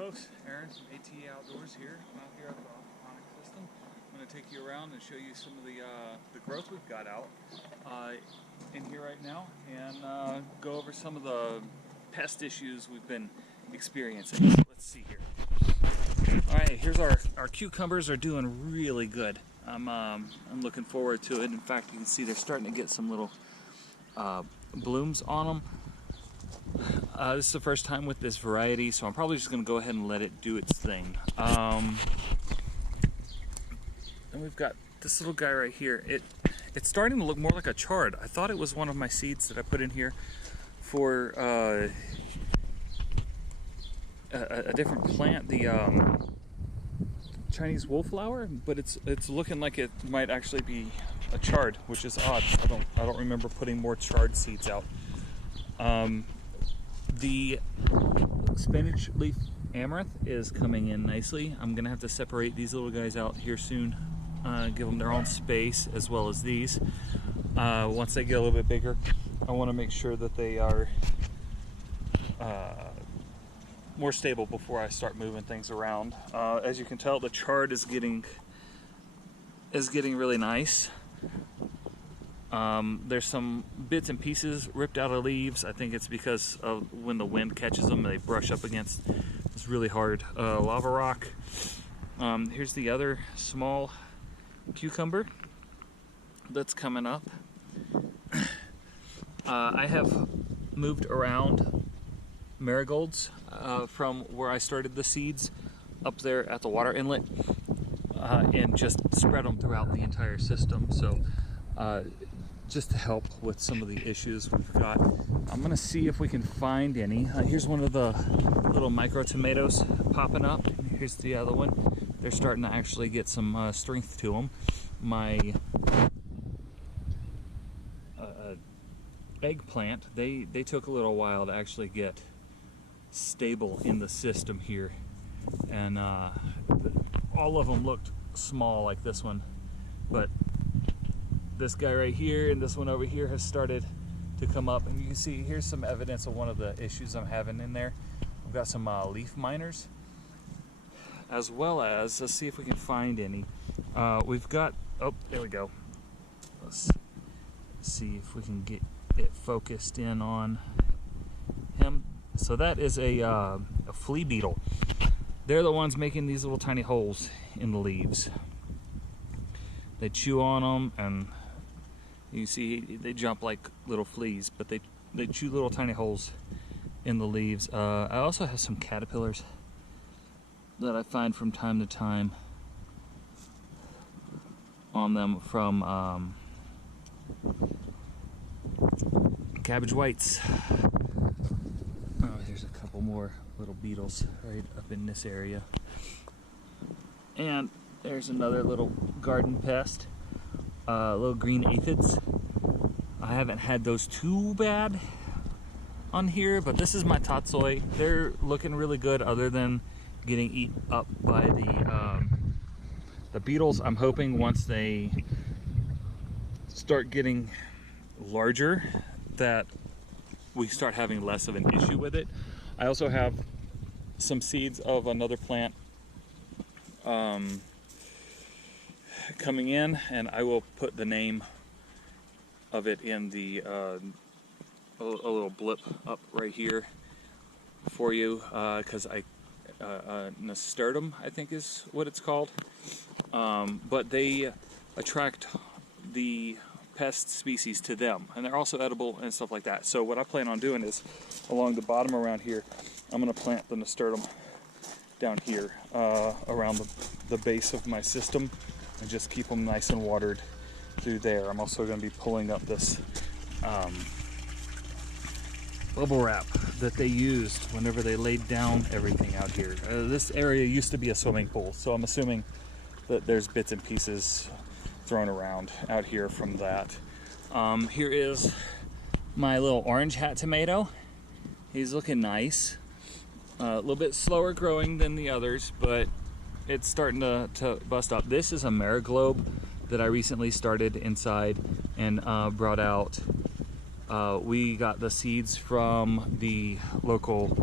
folks, Aaron from A.T.E Outdoors here. I'm out here at the Aquaponic system. I'm going to take you around and show you some of the growth we've got out in here right now, and go over some of the pest issues we've been experiencing. Let's see here. Alright, here's our cucumbers are doing really good. I'm looking forward to it. In fact, you can see they're starting to get some little blooms on them. This is the first time with this variety, so I'm probably just going to go ahead and let it do its thing. And we've got this little guy right here. It's starting to look more like a chard. I thought it was one of my seeds that I put in here for a different plant, the Chinese wallflower, but it's looking like it might actually be a chard, which is odd. I don't remember putting more chard seeds out. The spinach leaf amaranth is coming in nicely. I'm gonna have to separate these little guys out here soon, give them their own space, as well as these. Once they get a little bit bigger, I want to make sure that they are more stable before I start moving things around. As you can tell, the chard is getting really nice. There's some bits and pieces ripped out of leaves. I think it's because of when the wind catches them, they brush up against this really hard lava rock. Here's the other small cucumber that's coming up. I have moved around marigolds from where I started the seeds up there at the water inlet, and just spread them throughout the entire system. So just to help with some of the issues we've got. I'm gonna see if we can find any. Here's one of the little micro tomatoes popping up. Here's the other one. They're starting to actually get some strength to them. My eggplant, they took a little while to actually get stable in the system here, and all of them looked small like this one, but this guy right here and this one over here has started to come up, and you can see here's some evidence of one of the issues I'm having in there. I've got some leaf miners, as well as, let's see if we can find any. We've got, oh, there we go. Let's see if we can get it focused in on him. So that is a flea beetle. They're the ones making these little tiny holes in the leaves. They chew on them, and you see they jump like little fleas, but they chew little tiny holes in the leaves. I also have some caterpillars that I find from time to time on them from cabbage whites. Oh, there's a couple more little beetles right up in this area. And there's another little garden pest, little green aphids. I haven't had those too bad on here, but this is my tatsoi. They're looking really good, other than getting eaten up by the beetles. I'm hoping once they start getting larger that we start having less of an issue with it. I also have some seeds of another plant coming in, and I will put the name of it in the a little blip up right here for you, because nasturtium, I think is what it's called, but they attract the pest species to them, and they're also edible and stuff like that. So what I plan on doing is, along the bottom around here, I'm going to plant the nasturtium down here around the base of my system, and just keep them nice and watered through there. I'm also going to be pulling up this bubble wrap that they used whenever they laid down everything out here. This area used to be a swimming pool, so I'm assuming that there's bits and pieces thrown around out here from that. Here is my little orange hat tomato. He's looking nice. A little bit slower growing than the others, but it's starting to bust up. This is a mariglobe that I recently started inside and brought out. We got the seeds from the local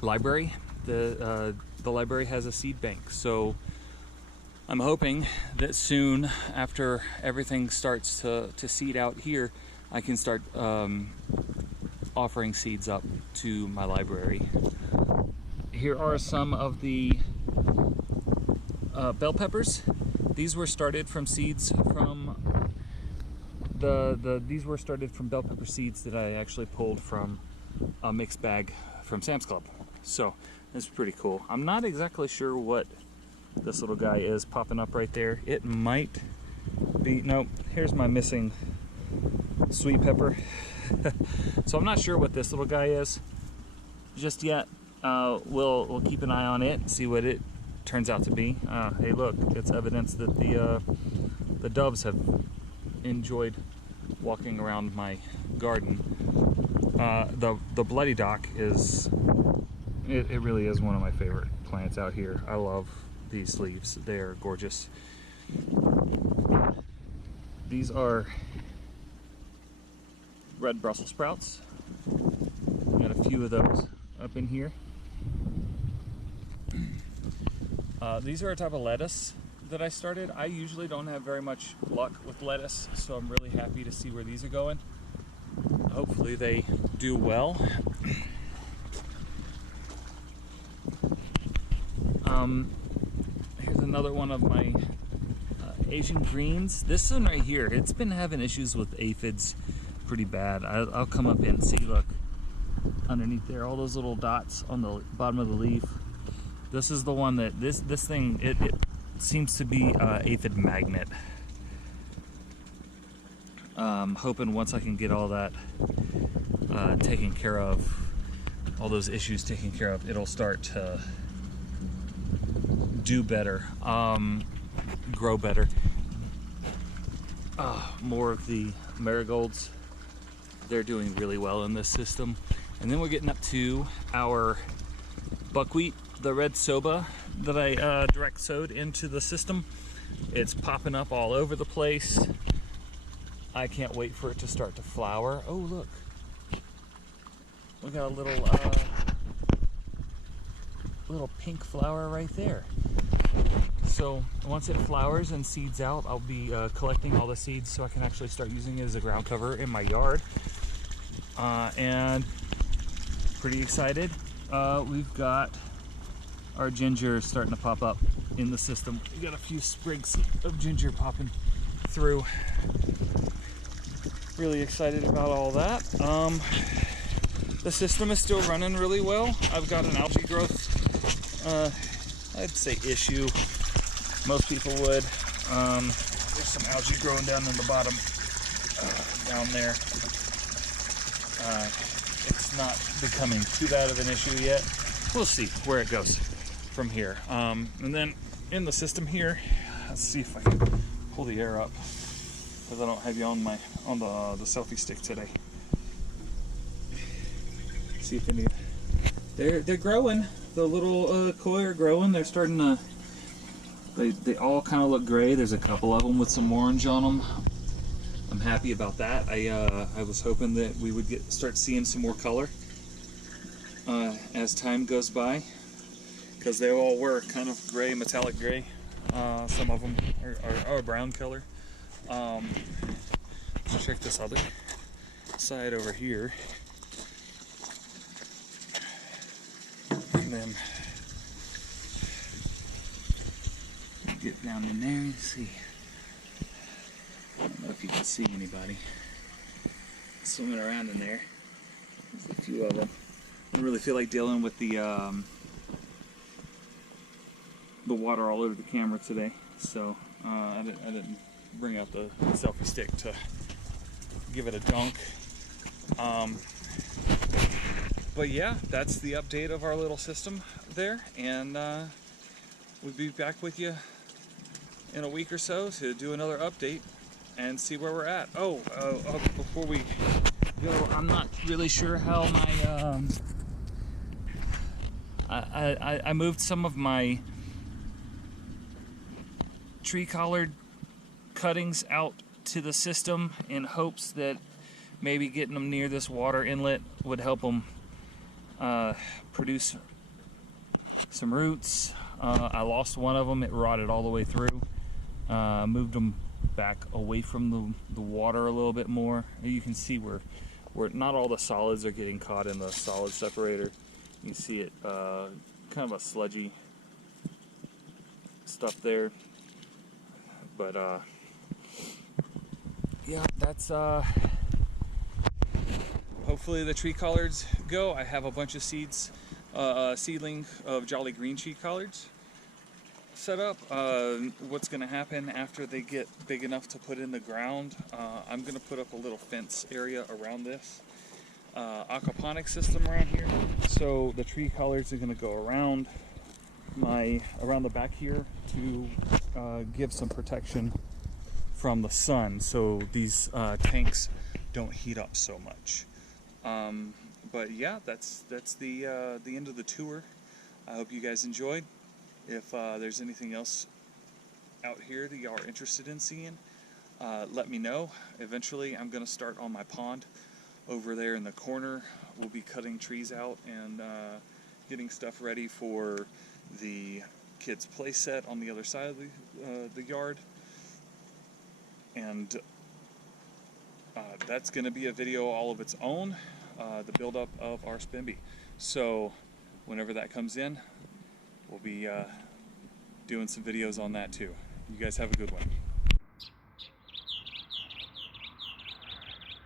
library. The library has a seed bank, so I'm hoping that soon, after everything starts to seed out here, I can start offering seeds up to my library. Here are some of the bell peppers. These were started from seeds from these were started from bell pepper seeds that I actually pulled from a mixed bag from Sam's Club. So it's pretty cool. I'm not exactly sure what this little guy is popping up right there. It might be, nope, here's my missing sweet pepper. So I'm not sure what this little guy is just yet. We'll keep an eye on it and see what it turns out to be. Hey, look, it's evidence that the doves have enjoyed walking around my garden. The bloody dock is, it really is one of my favorite plants out here. I love these leaves. They are gorgeous. These are red Brussels sprouts. Got a few of those up in here. These are a type of lettuce that I started. I usually don't have very much luck with lettuce, so I'm really happy to see where these are going. Hopefully they do well. Here's another one of my Asian greens. This one right here, it's been having issues with aphids pretty bad. I'll come up and see, look, underneath there, all those little dots on the bottom of the leaf. This is the one that, this thing, it seems to be an aphid magnet. Hoping once I can get all that taken care of, all those issues taken care of, it'll start to do better, grow better. More of the marigolds, they're doing really well in this system. And then we're getting up to our buckwheat, the red soba that I direct sowed into the system. It's popping up all over the place. I can't wait for it to start to flower. Oh, look, we got a little pink flower right there. So once it flowers and seeds out, I'll be collecting all the seeds so I can actually start using it as a ground cover in my yard. And pretty excited. We've got our ginger starting to pop up in the system. We got a few sprigs of ginger popping through. Really excited about all that. The system is still running really well. I've got an algae growth, I'd say issue. Most people would. There's some algae growing down in the bottom, down there. It's not becoming too bad of an issue yet. We'll see where it goes from here. And then in the system here, let's see if I can pull the air up, because I don't have you on the selfie stick today. See if any, they're growing. The little koi are growing. They're starting to, they all kind of look gray. There's a couple of them with some orange on them. I'm happy about that. I was hoping that we would start seeing some more color as time goes by, because they all were kind of gray, metallic gray. Some of them are brown color. Let's check this other side over here. And then get down in there and see. I don't know if you can see anybody swimming around in there. There's a few of them. I don't really feel like dealing with the water all over the camera today, so I didn't bring out the selfie stick to give it a dunk. But yeah, that's the update of our little system there, and we'll be back with you in a week or so to do another update and see where we're at. Before we go, I'm not really sure how my I moved some of my tree collard cuttings out to the system in hopes that maybe getting them near this water inlet would help them produce some roots. I lost one of them. It rotted all the way through. Moved them back away from the water a little bit more. You can see where not all the solids are getting caught in the solid separator. You can see it kind of a sludgy stuff there. But yeah, that's hopefully the tree collards go. I have a bunch of seedling of Jolly Green tree collards set up. What's going to happen after they get big enough to put in the ground, I'm going to put up a little fence area around this aquaponic system around here. So the tree collards are going to go around the back here to give some protection from the sun, so these tanks don't heat up so much. But yeah, that's the end of the tour. I hope you guys enjoyed. If there's anything else out here that y'all are interested in seeing, let me know. Eventually I'm going to start on my pond over there in the corner. We'll be cutting trees out and getting stuff ready for the kids' play set on the other side of the yard. And that's going to be a video all of its own, the build-up of our spimby. So whenever that comes in, we'll be doing some videos on that too. You guys have a good one.